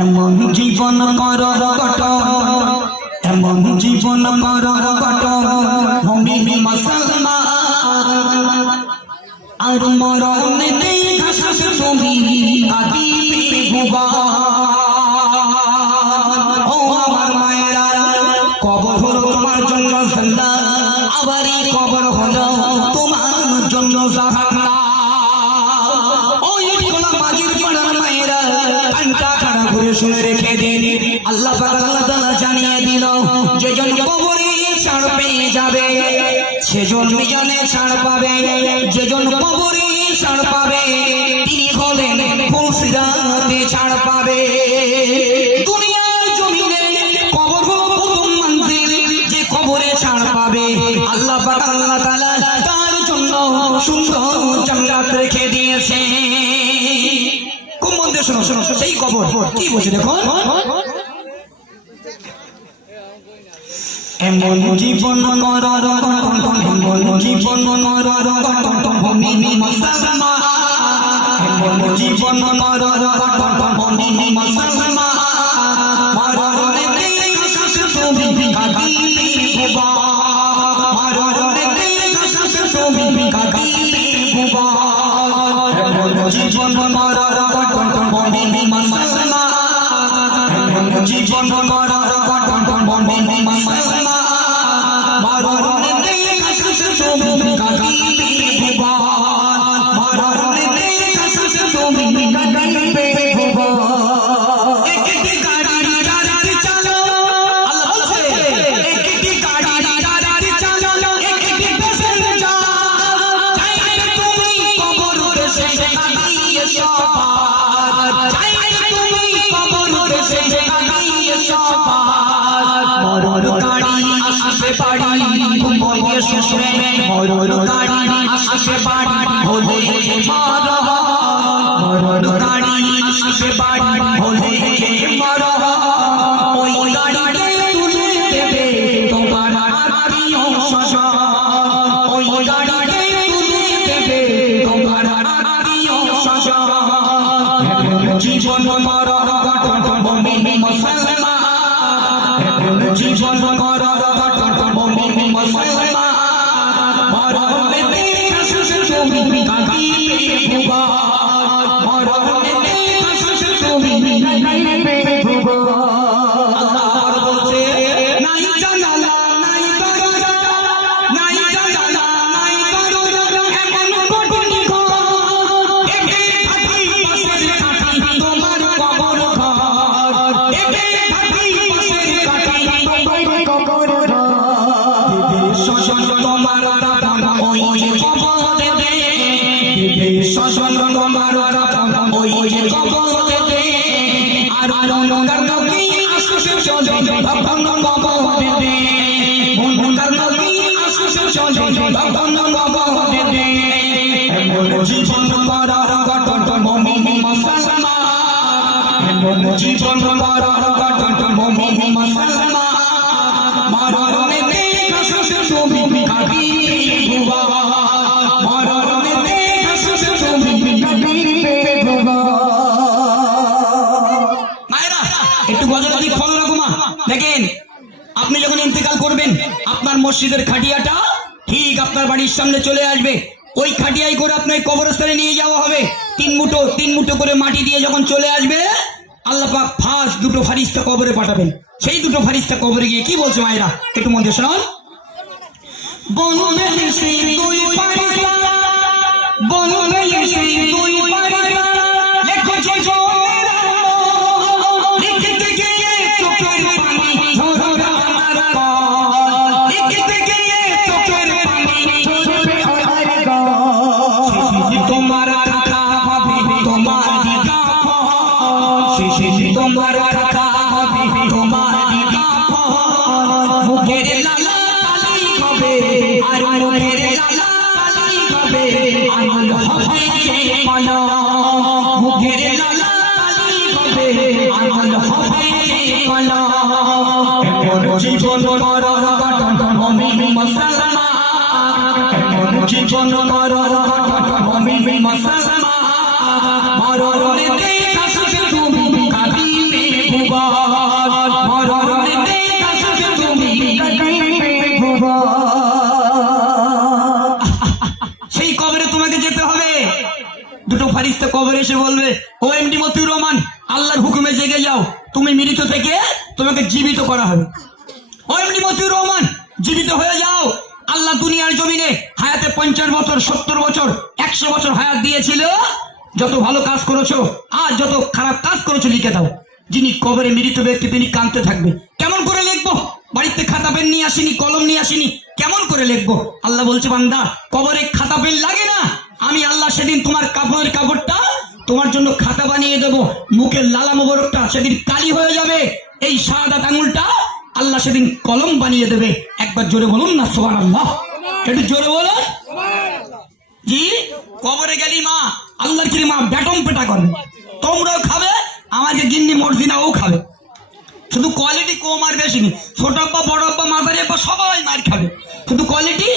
এমন জীবন করর গঠন, এমন জীবন করর গঠন, মুমিন মুসলমান আর মরণ নেই ঘাস তুমি কাঁদিবে ভুবন। ও আমার মায়েরা, কবর হলো তোমার জন্য জান্নাত, আবার এই কবর হলো তোমার জন্য জাহান্নাম। ওই কোলা মাঝির পাড়ার মায়েরা কানটা খাড়া করে শুনে রেখে দিন, আল্লাহ পাক আল্লাহ তাআলা জানিয়ে দিল, যেজন কবরে ছাড় পেয়ে যাবে সেজন মিজানে ছাড় পাবে, যেজন কবরে ছাড় পাবে তিনি হলেন ফুল সিরাতে ছাড় পাবে। দুনিয়ার জমিনে কবর হলো প্রথম মঞ্জিল, যে কবরে ছাড় পাবে আল্লাহ পাক আল্লাহ তাআলা তার জন্য সুন্দর জান্নাত রেখে দিয়েছে। খুব মন দিয়ে শোনো, সেই কবর কি বলছে দেখো। এমন জীবন করর গঠন, এমন জীবন করর গঠন, মুমিন মুসলমান এমন জীবন করর গঠন, মুমিন মুসলমান মরণে ঘাস তুমি কাঁদিবে ভুবন, মরণে ঘাস তুমি কাঁদিবে ভুবন। এমন জীবন করর গঠন, মুমিন মুসলমান এমন জীবন করর গঠন, মুমিন মুসলমান মরণ গাড়ি আসবে বাড়ি হলে মরণ, মরণ গাড়ি আসবে বাড়ি হলে মরণ। ওই গাড়িতে তুলে দেবে তোমার আত্মীয় স্বজন, ওই গাড়িতে তুলে দেবে তোমার আত্মীয় স্বজন। জীবন মরণ গঠন মুমিন মুসলমান, জীবন মরণ গঠন মুমিন মুসলমান মরণে ঘাস তুমি কাঁদিবে ভুবন, মরণে ঘাস তুমি কাঁদিবে ভুবন। আল্লাহ বলছে নাই জানালা নাই দরজা, নাই জানালা নাই দরজা, এমন কঠিন ঘর একে থাকি পাশের কাটি তোমার কবর ঘর, একে থাকি পাশের কাটি তোমার কবর ঘর। স্বজন তোমার দাদা ওই যে কবরে দে, স্বজন তোমার দাদা ওই যে কবরে দে, আর মুনকার নবী আসবে চলে তখন কবরে দে, মুনকার নবী আসবে চলে তখন কবরে দে। এমন জীবন করার গঠন মুমিন মুসলমান, এমন জীবন করার গঠন মুমিন মুসলমান মরণে ঘাস তুমি কাঁদিবে ভুবন, মরণে ঘাস তুমি কাঁদিবে ভুবন। মায়েরা একটু গজল দিক ফলো রাখো মা। দেখেন আপনি যখন ইন্তেকাল করবেন আপনার মসজিদের খাটিয়াটা ঠিক আপনার বাড়ির সামনে চলে আসবে, ওই খাটিয়ায় করে আপনার কবরস্থানে নিয়ে যাওয়া হবে। তিন মুঠো করে মাটি দিয়ে যখন চলে আসবে আল্লাহ পাক ফার্স্ট দুটো ফারিস্তা কবরে পাঠাবেন। সেই দুটো ফারিস্তা কবরে গিয়ে কি বলছে মায়েরা একটু মন দিয়ে শোনান। বলবে সেই দুই ফারিস্তা, বলবে সেই দুই ফারিস্তা, লেখো যে জোরের লিখতে গিয়ে চোখের পানি ঝরবে আমার কল, লিখতে গিয়ে চোখের পানি ঝরবে আমার কল। তোমার কথা হবে তোমার কাফন, শেষে তোমার কথা হবে তোমার কাফন। মুখের লালা কালি হবে আর মুখের লালা কালি হবে, আমল হবে যে কলম। মুখের লালা কালি হবে আমল হবে যে কলম। এমন জীবন করর গঠন মুমিন মুসলমান, এমন জীবন করর গঠন মুমিন মুসলমান মরণেতে কাছে তুমি কাঁদিবে ভুবন, মরণেতে কাছে তুমি কাঁদিবে ভুবন। সেই কবরে তোমাকে যেতে হবে। দুটো ফারিস্তা কবরে এসে বলবে, ও এমডি মতিউর রহমান, আল্লাহর হুকুমে জেগে যাও, তুমি মৃত থেকে তোমাকে জীবিত করা হবে। ও এমডি মতিউর রহমান, জীবিত হয়ে যাও, আল্লাহ দুনিয়ার জমিনে হায়াতে 50 বছর, 70 বছর, 100 বছর হায়াত দিয়েছিল। যত ভালো কাজ করেছো আর যত খারাপ কাজ করেছো লিখে দাও। যিনি কবরে মৃত ব্যক্তি তিনি কাঁদতে থাকবে। কেমন করে লিখবো? বাড়িতে খাতা পেন নিয়ে আসিনি, কলম নিয়ে আসিনি, কেমন করে লিখবো? আল্লাহ বলছে, বান্দা কবরে খাতা পেন লাগে না, আমি আল্লাহ সেদিন তোমার কাপড়ের কাপড়টা তোমার জন্য খাতা বানিয়ে দেবো। মুখের লালা মোবারকটা সেদিন কালি হয়ে যাবে, এই শাহাদাত আঙুলটা আল্লাহ সেদিন কলম বানিয়ে দেবে। একবার জোরে বলুন না সুবহানাল্লাহ, একটু জোরে বলুন। জি, কবরে গেলি মা আল্লাহর কি মা বেটম পেটা করবে, তোমরাও খাবে, আমাকে গিন্নি মর্জিনা ও খাবে। শুধু কোয়ালিটি কম আর বেশি নেই, ছোট আব্বা, বড় আব্বা, মাঝারি আব্বা সবাই মার খাবে, শুধু কোয়ালিটি